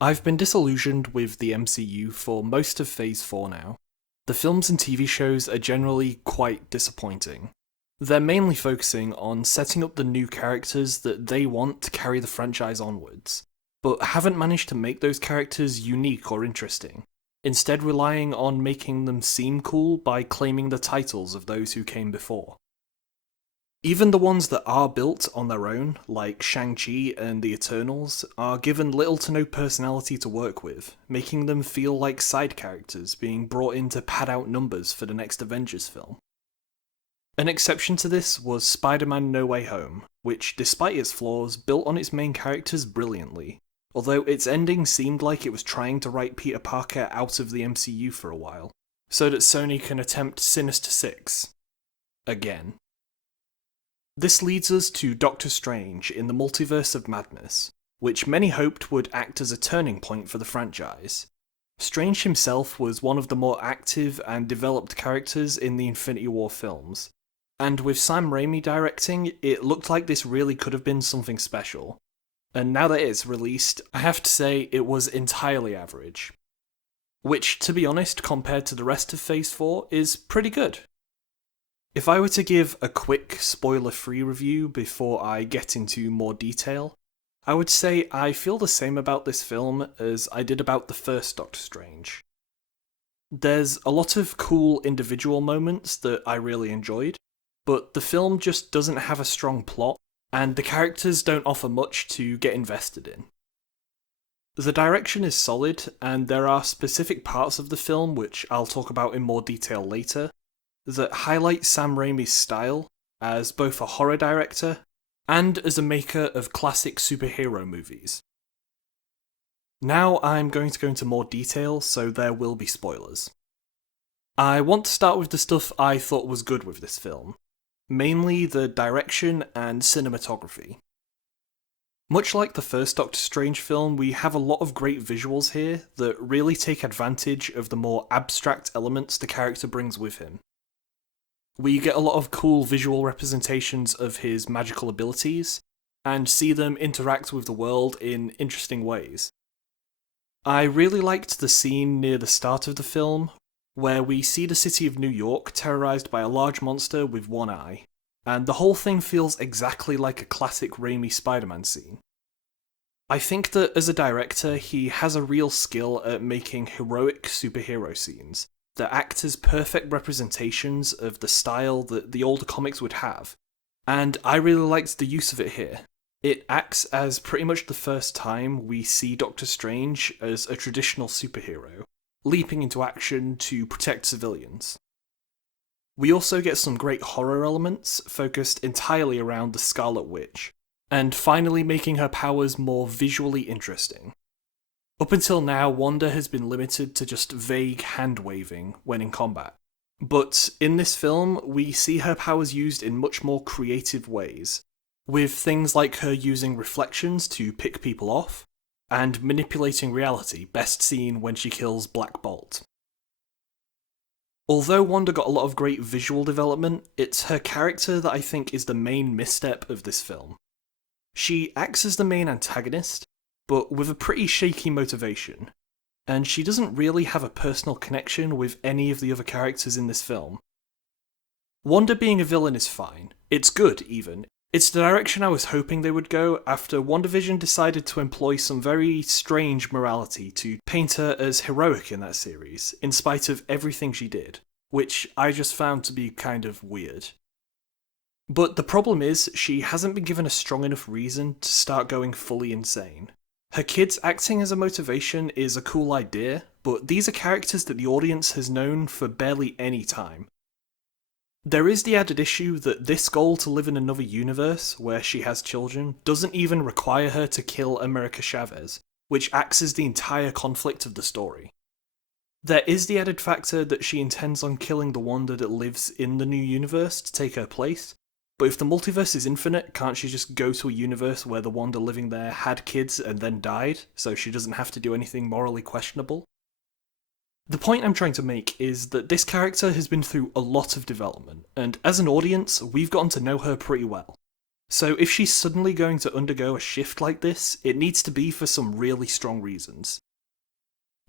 I've been disillusioned with the MCU for most of Phase 4 now. The films and TV shows are generally quite disappointing. They're mainly focusing on setting up the new characters that they want to carry the franchise onwards, but haven't managed to make those characters unique or interesting, instead relying on making them seem cool by claiming the titles of those who came before. Even the ones that are built on their own, like Shang-Chi and the Eternals, are given little to no personality to work with, making them feel like side characters being brought in to pad out numbers for the next Avengers film. An exception to this was Spider-Man No Way Home, which, despite its flaws, built on its main characters brilliantly, although its ending seemed like it was trying to write Peter Parker out of the MCU for a while, so that Sony can attempt Sinister Six. Again. This leads us to Doctor Strange in the Multiverse of Madness, which many hoped would act as a turning point for the franchise. Strange himself was one of the more active and developed characters in the Infinity War films, and with Sam Raimi directing, it looked like this really could have been something special. And now that it's released, I have to say it was entirely average. Which, to be honest, compared to the rest of Phase 4, is pretty good. If I were to give a quick, spoiler-free review before I get into more detail, I would say I feel the same about this film as I did about the first Doctor Strange. There's a lot of cool individual moments that I really enjoyed, but the film just doesn't have a strong plot, and the characters don't offer much to get invested in. The direction is solid, and there are specific parts of the film, which I'll talk about in more detail later, that highlight Sam Raimi's style as both a horror director and as a maker of classic superhero movies. Now I'm going to go into more detail, so there will be spoilers. I want to start with the stuff I thought was good with this film, mainly the direction and cinematography. Much like the first Doctor Strange film, we have a lot of great visuals here that really take advantage of the more abstract elements the character brings with him. We get a lot of cool visual representations of his magical abilities, and see them interact with the world in interesting ways. I really liked the scene near the start of the film, where we see the city of New York terrorized by a large monster with one eye, and the whole thing feels exactly like a classic Raimi Spider-Man scene. I think that as a director, he has a real skill at making heroic superhero scenes that act as perfect representations of the style that the older comics would have, and I really liked the use of it here. It acts as pretty much the first time we see Doctor Strange as a traditional superhero, leaping into action to protect civilians. We also get some great horror elements focused entirely around the Scarlet Witch, and finally making her powers more visually interesting. Up until now, Wanda has been limited to just vague hand-waving when in combat. But in this film, we see her powers used in much more creative ways, with things like her using reflections to pick people off, and manipulating reality, best seen when she kills Black Bolt. Although Wanda got a lot of great visual development, it's her character that I think is the main misstep of this film. She acts as the main antagonist, but with a pretty shaky motivation, and she doesn't really have a personal connection with any of the other characters in this film. Wanda being a villain is fine. It's good, even. It's the direction I was hoping they would go after WandaVision decided to employ some very strange morality to paint her as heroic in that series, in spite of everything she did, which I just found to be kind of weird. But the problem is, she hasn't been given a strong enough reason to start going fully insane. Her kids acting as a motivation is a cool idea, but these are characters that the audience has known for barely any time. There is the added issue that this goal to live in another universe, where she has children, doesn't even require her to kill America Chavez, which acts as the entire conflict of the story. There is the added factor that she intends on killing the Wanda that lives in the new universe to take her place, but if the multiverse is infinite, can't she just go to a universe where the Wanda living there had kids and then died, so she doesn't have to do anything morally questionable? The point I'm trying to make is that this character has been through a lot of development, and as an audience, we've gotten to know her pretty well. So if she's suddenly going to undergo a shift like this, it needs to be for some really strong reasons.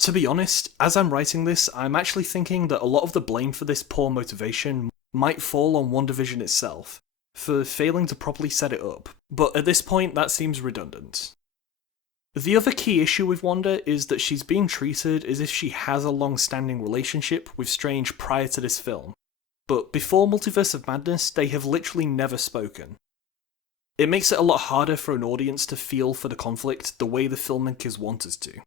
To be honest, as I'm writing this, I'm actually thinking that a lot of the blame for this poor motivation might fall on WandaVision itself, for failing to properly set it up, but at this point that seems redundant. The other key issue with Wanda is that she's being treated as if she has a long-standing relationship with Strange prior to this film, but before Multiverse of Madness, they have literally never spoken. It makes it a lot harder for an audience to feel for the conflict the way the filmmakers want us to.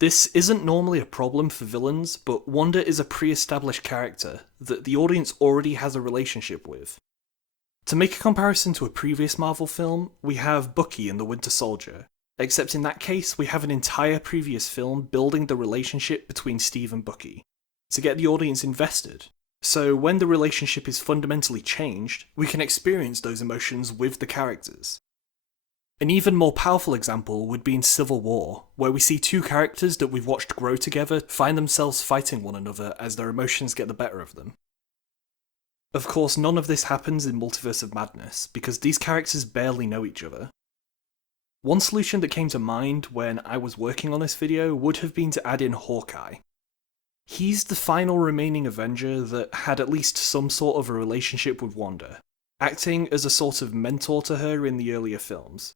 This isn't normally a problem for villains, but Wanda is a pre-established character that the audience already has a relationship with. To make a comparison to a previous Marvel film, we have Bucky and the Winter Soldier, except in that case we have an entire previous film building the relationship between Steve and Bucky, to get the audience invested. So when the relationship is fundamentally changed, we can experience those emotions with the characters. An even more powerful example would be in Civil War, where we see two characters that we've watched grow together find themselves fighting one another as their emotions get the better of them. Of course, none of this happens in Multiverse of Madness, because these characters barely know each other. One solution that came to mind when I was working on this video would have been to add in Hawkeye. He's the final remaining Avenger that had at least some sort of a relationship with Wanda, acting as a sort of mentor to her in the earlier films.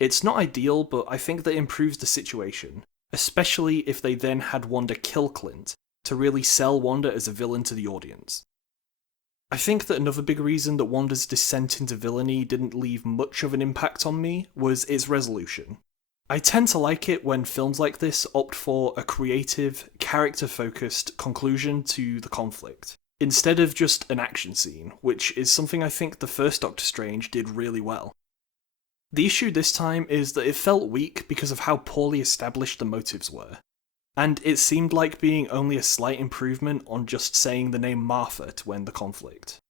It's not ideal, but I think that improves the situation, especially if they then had Wanda kill Clint, to really sell Wanda as a villain to the audience. I think that another big reason that Wanda's descent into villainy didn't leave much of an impact on me was its resolution. I tend to like it when films like this opt for a creative, character-focused conclusion to the conflict, instead of just an action scene, which is something I think the first Doctor Strange did really well. The issue this time is that it felt weak because of how poorly established the motives were, and it seemed like being only a slight improvement on just saying the name Martha to end the conflict.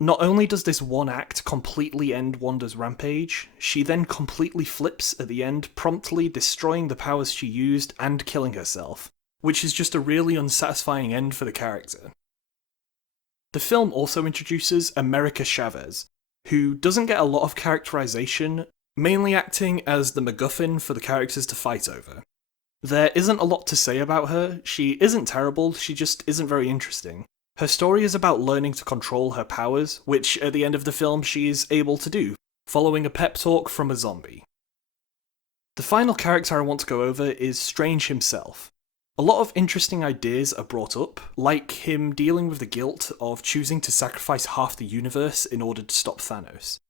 Not only does this one act completely end Wanda's rampage, she then completely flips at the end, promptly destroying the powers she used and killing herself, which is just a really unsatisfying end for the character. The film also introduces America Chavez, who doesn't get a lot of characterization, mainly acting as the MacGuffin for the characters to fight over. There isn't a lot to say about her, she isn't terrible, she just isn't very interesting. Her story is about learning to control her powers, which at the end of the film she is able to do, following a pep talk from a zombie. The final character I want to go over is Strange himself. A lot of interesting ideas are brought up, like him dealing with the guilt of choosing to sacrifice half the universe in order to stop Thanos.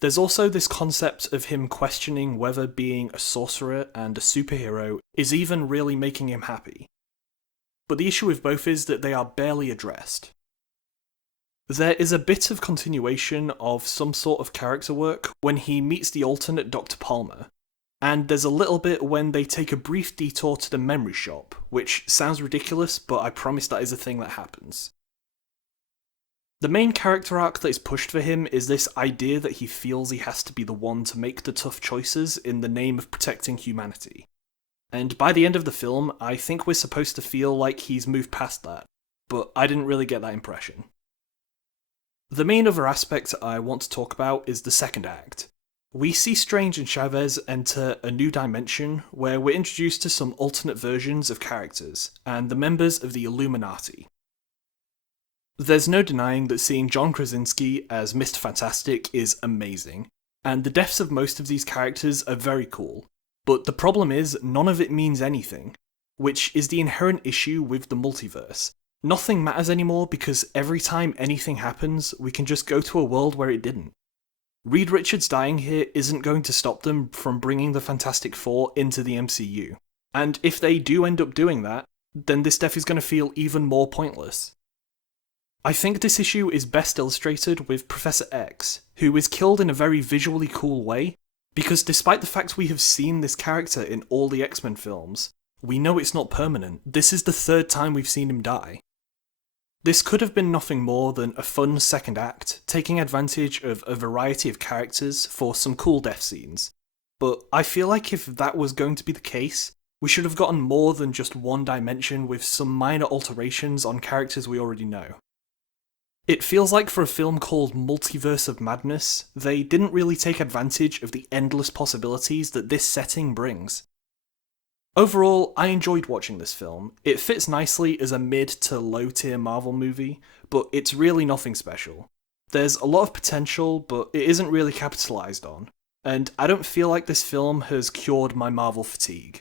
There's also this concept of him questioning whether being a sorcerer and a superhero is even really making him happy. But the issue with both is that they are barely addressed. There is a bit of continuation of some sort of character work when he meets the alternate Dr. Palmer, and there's a little bit when they take a brief detour to the memory shop, which sounds ridiculous, but I promise that is a thing that happens. The main character arc that is pushed for him is this idea that he feels he has to be the one to make the tough choices in the name of protecting humanity. And by the end of the film, I think we're supposed to feel like he's moved past that, but I didn't really get that impression. The main other aspect I want to talk about is the second act. We see Strange and Chavez enter a new dimension where we're introduced to some alternate versions of characters, and the members of the Illuminati. There's no denying that seeing John Krasinski as Mr. Fantastic is amazing, and the deaths of most of these characters are very cool, but the problem is none of it means anything, which is the inherent issue with the multiverse. Nothing matters anymore because every time anything happens, we can just go to a world where it didn't. Reed Richards dying here isn't going to stop them from bringing the Fantastic Four into the MCU, and if they do end up doing that, then this death is going to feel even more pointless. I think this issue is best illustrated with Professor X, who is killed in a very visually cool way, because despite the fact we have seen this character in all the X-Men films, we know it's not permanent. This is the third time we've seen him die. This could have been nothing more than a fun second act, taking advantage of a variety of characters for some cool death scenes. But I feel like if that was going to be the case, we should have gotten more than just one dimension with some minor alterations on characters we already know. It feels like for a film called Multiverse of Madness, they didn't really take advantage of the endless possibilities that this setting brings. Overall, I enjoyed watching this film. It fits nicely as a mid to low tier Marvel movie, but it's really nothing special. There's a lot of potential, but it isn't really capitalised on, and I don't feel like this film has cured my Marvel fatigue.